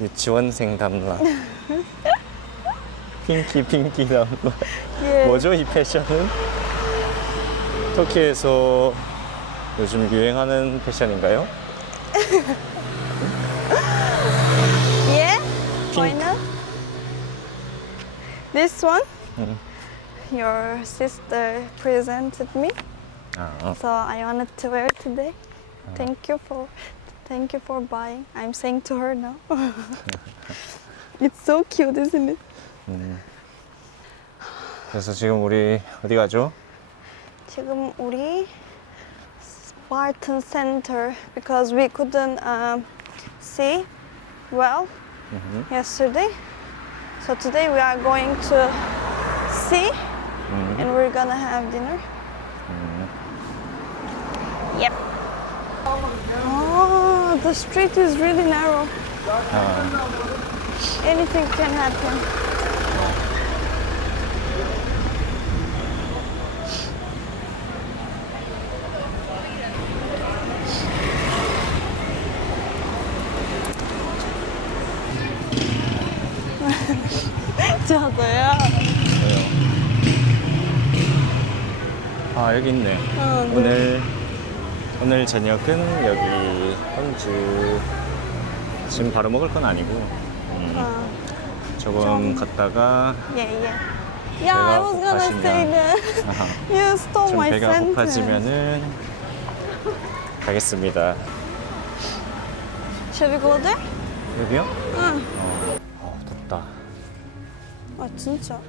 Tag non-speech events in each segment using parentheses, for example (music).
유치원생 담라. 핑키 핑키 담라. 예. 뭐죠 이 패션은? 터키에서 요즘 유행하는 패션인가요? Yeah? Why not? This one? 음. Your sister presented me, 아, so I wanted to wear it today. Thank you for thank you for buying. I'm saying to her now. (laughs) it's so cute, isn't it? 음. 그래서 지금 우리 어디 가죠? 지금 우리 Spartan Center because we couldn't um, see well 음. yesterday. So today we are going to see 음. and we're gonna have dinner. 음. Yep. Oh, the street is really narrow. 아, Anything can happen. 저도요. 아 여기 있네. 어, 네. 오늘 오늘 저녁은 여기 혼주 지금 바로 먹을 건 아니고 음, 어, 조금 갔다가 yeah, yeah. Yeah, I was gonna 고파지면- say that. You stole 좀 my 배가 sentence. 고파지면은 가겠습니다. Should we go there? 여기요? 응. 어, 어 덥다. 아 진짜.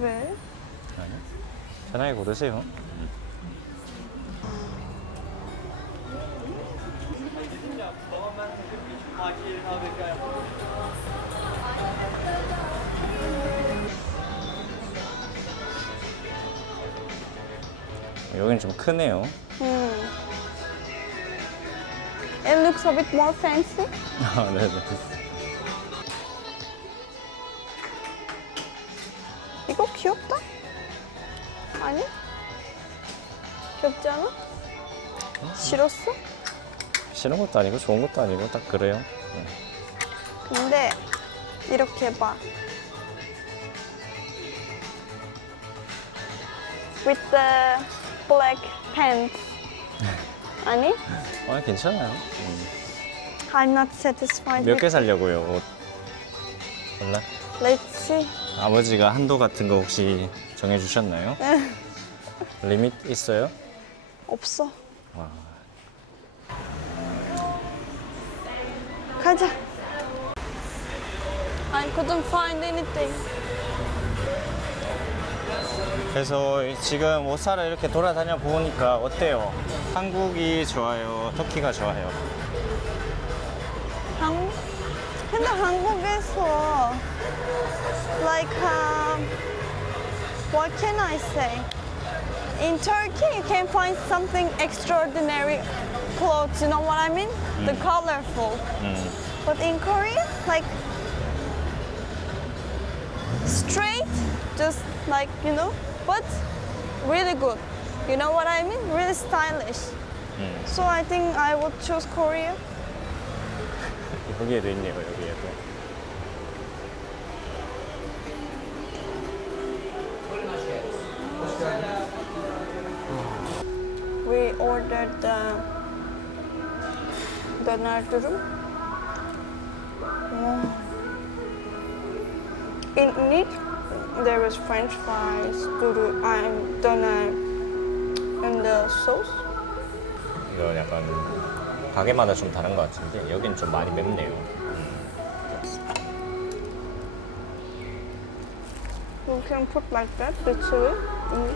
왜? 아니, 편하게 고르세요. 여기는 좀 크네요. 음. It looks a bit more fancy. (laughs) 아, 네 네. 이거 귀엽다? 아니? 귀엽지 않아? 싫었어? 싫은 것도 아니고 좋은 것도 아니고 딱 그래요. 네. 근데 이렇게 봐. With the black pants. (laughs) 아니? 아, 괜찮아요. 음. I'm not satisfied 몇 개 살려고요, 옷? 몰라? Let's see. 아버지가 한도 같은 거 혹시 정해주셨나요? (laughs) 리밋 있어요? 없어. 와. 가자. I couldn't find anything. 그래서 지금 옷 사러 이렇게 돌아다녀 보니까 어때요? 한국이 좋아요? 터키가 좋아요? 한 근데 한국에서 like um, what can I say? In Turkey, you can find something extraordinary clothes. You know what I mean? The colorful. 음. But in Korea, like straight, just like you know, but really good. You know what I mean? Really stylish. 음. So I think I would choose Korea. (laughs) 여기에도 있네요, 여기 We ordered the döner dürüm. Oh. In it, there was French fries, dürüm, and döner, and the sauce. 이거 약간 가게마다 좀 다른 것 같은데 여긴 좀 많이 맵네요. You can put like that, the chili. Mm.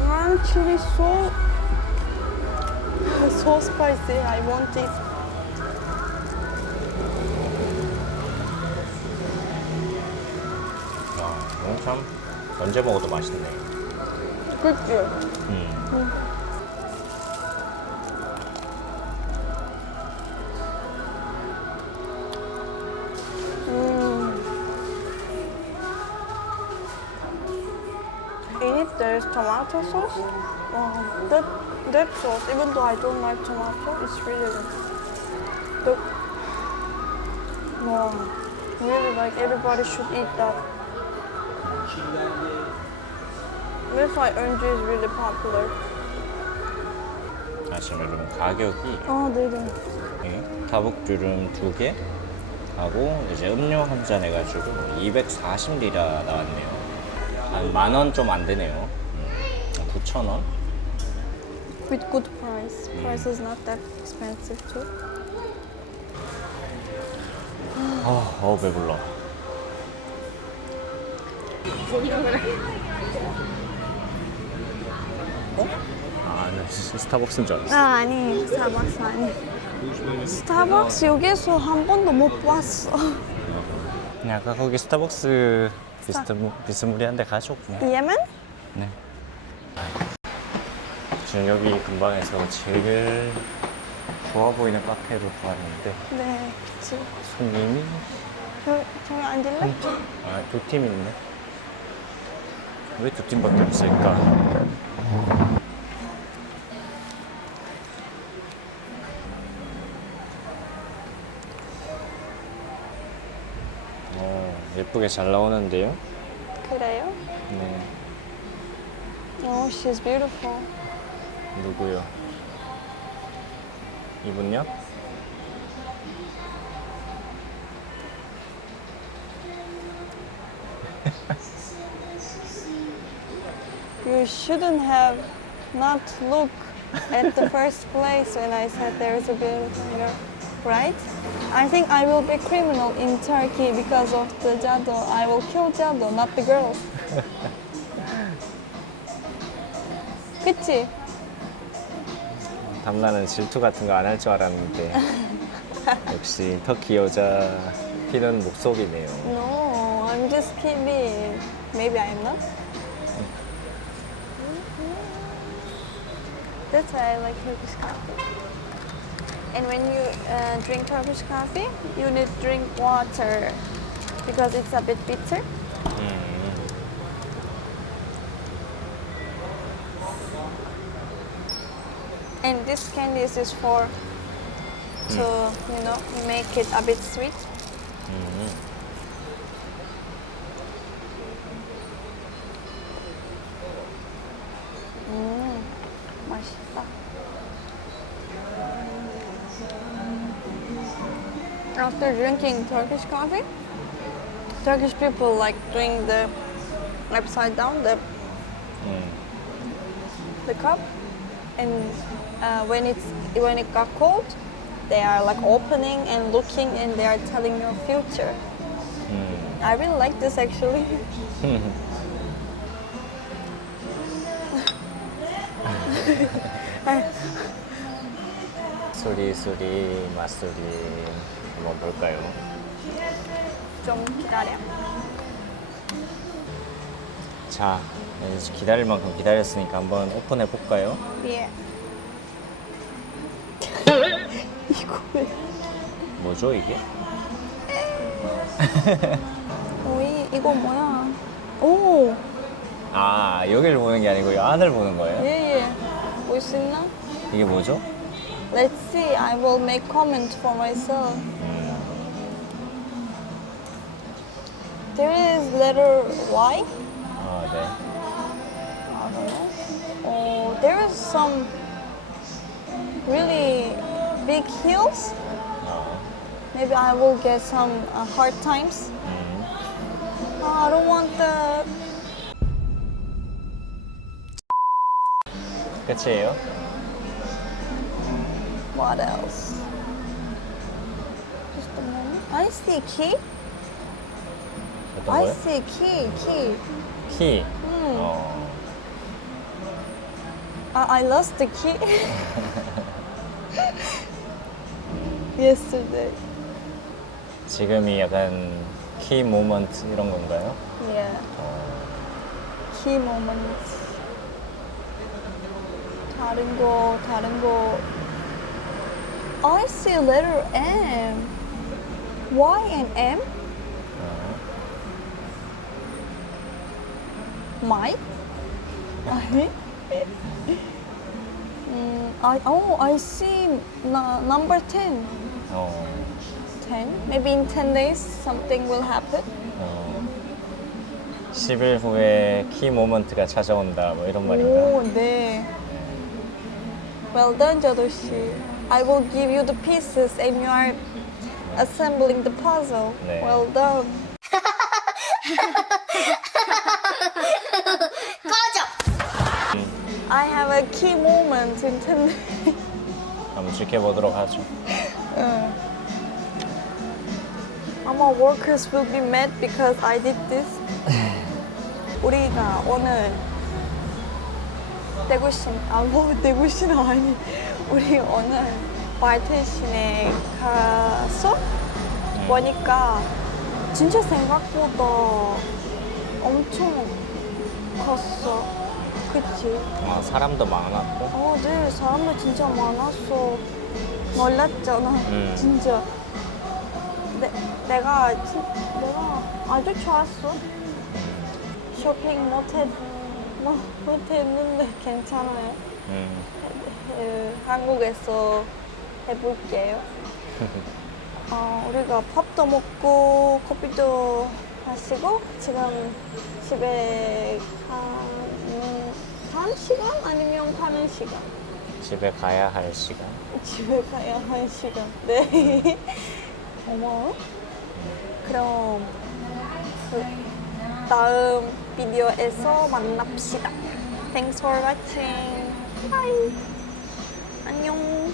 Mm, chili so so spicy. I want it. 아, 참 언제 먹어도 맛있네요. 그치? 음. 음. There is tomato sauce. Wow, that that sauce, even though I don't like tomato, it's really good. The, wow, really like everybody should eat that. That's why orange is really popular. 아, 지금 여러분 가격이 아, 네네. 예, 타북주름 두 개 하고 이제 음료 한 잔 해가지고 240리라 나왔네요. 한 만 원 좀 안 되네요. 음, 9천 원. With good price. Price is not that expensive too. 아, 어우 배불러. 어? 아, 나 스타벅스인 줄 알았어. 아, 아니, 스타벅스 아니. 스타벅스 여기서 한 번도 못 봤어. 그냥 아까 거기 스타벅스 비스무, 비스무리한 데 가죠 그냥. 예멘? 네. 지금 여기 근방에서 제일 좋아 보이는 카페로 가는데 네. 지- 손님이 저, 저기 앉을래? 아, 두 팀 있네. 왜 두 팀밖에 없을까? 어, 예쁘게 잘 나오는데요? 그래요? 네. Oh, she's beautiful. 누구요? 이분요? You shouldn't have not look at the first place when I said there is a beautiful girl, right? I think I will be criminal in Turkey because of the Jado. I will kill Jado, not the girl. (laughs) 그치? 담나는 질투 같은 거 안 할 줄 알았는데 역시 터키 여자 피는 목소리네요. No, I'm just kidding. Maybe I'm not. That's why I like Turkish coffee. And when you uh, drink Turkish coffee, you need to drink water because it's a bit bitter. And this candy is just for to you know make it a bit sweet. 음, 맛있다. After drinking Turkish coffee, Turkish people like doing the upside down the 음. the cup, and uh, when it's when it got cold, they are like opening and looking, and they are telling your future. 음. I really like this actually. 소리 소리 맛소리 한번 볼까요? 좀 기다려. 자 이제 기다릴 만큼 기다렸으니까 한번 오픈해 볼까요? 예. 왜? 뭐죠 이게? 오이 이거 뭐야? 오, 아 여기를 보는 게 아니고 이 안을 보는 거예요? 예예. 볼 수 있나? 이게 뭐죠? Let's see. I will make comment for myself. There is letter Y. 아 네. I don't know. Oh, there is some really big hills. 어. Maybe I will get some uh, hard times. 음. Oh, I don't want that. 끝이에요? What else? Just a moment. I see key. 어떤 I 거요? see key, key. 키. 음. 어. I, I lost the key. (laughs) Yesterday. 지금이 약간 키 모먼트 이런 건가요? Yeah. Key moments. 다른 거, 다른 거. I see letter M. Y and M? 어. My? 아니? 음, I, oh, I see na, number 10. 어, 10? Maybe in 10 days something will happen. 어. 10일 후에 키 모먼트가 찾아온다 뭐 이런 말인가? 오, 네. Well done, 저도 씨. I will give you the pieces and you are assembling the puzzle. 네. Well done. (laughs) Moment in 10 days. 한번 지켜보도록 하죠. 아마 workers will be mad because I did this. 우리가 오늘 대구신 아뭐 대구신은 아니 우리 오늘 말테신에 가서 보니까 진짜 생각보다 엄청 컸어. 그치? 아, 사람도 많았고. 어, 네, 사람도 진짜 많았어. 놀랐잖아, 음. 진짜. 내, 내가, 진, 내가 아주 좋았어. 쇼핑 못 했, 뭐, 못 했는데 괜찮아요. 음. 그, 한국에서 해볼게요. (laughs) 어, 우리가 밥도 먹고 커피도 마시고 지금 집에 가는 시간? 집에 가야 할 시간. 집에 가야 한 시간. 네. (laughs) 고마워. 그럼 그 다음 비디오에서 만납시다. Thanks for watching. Bye. 안녕.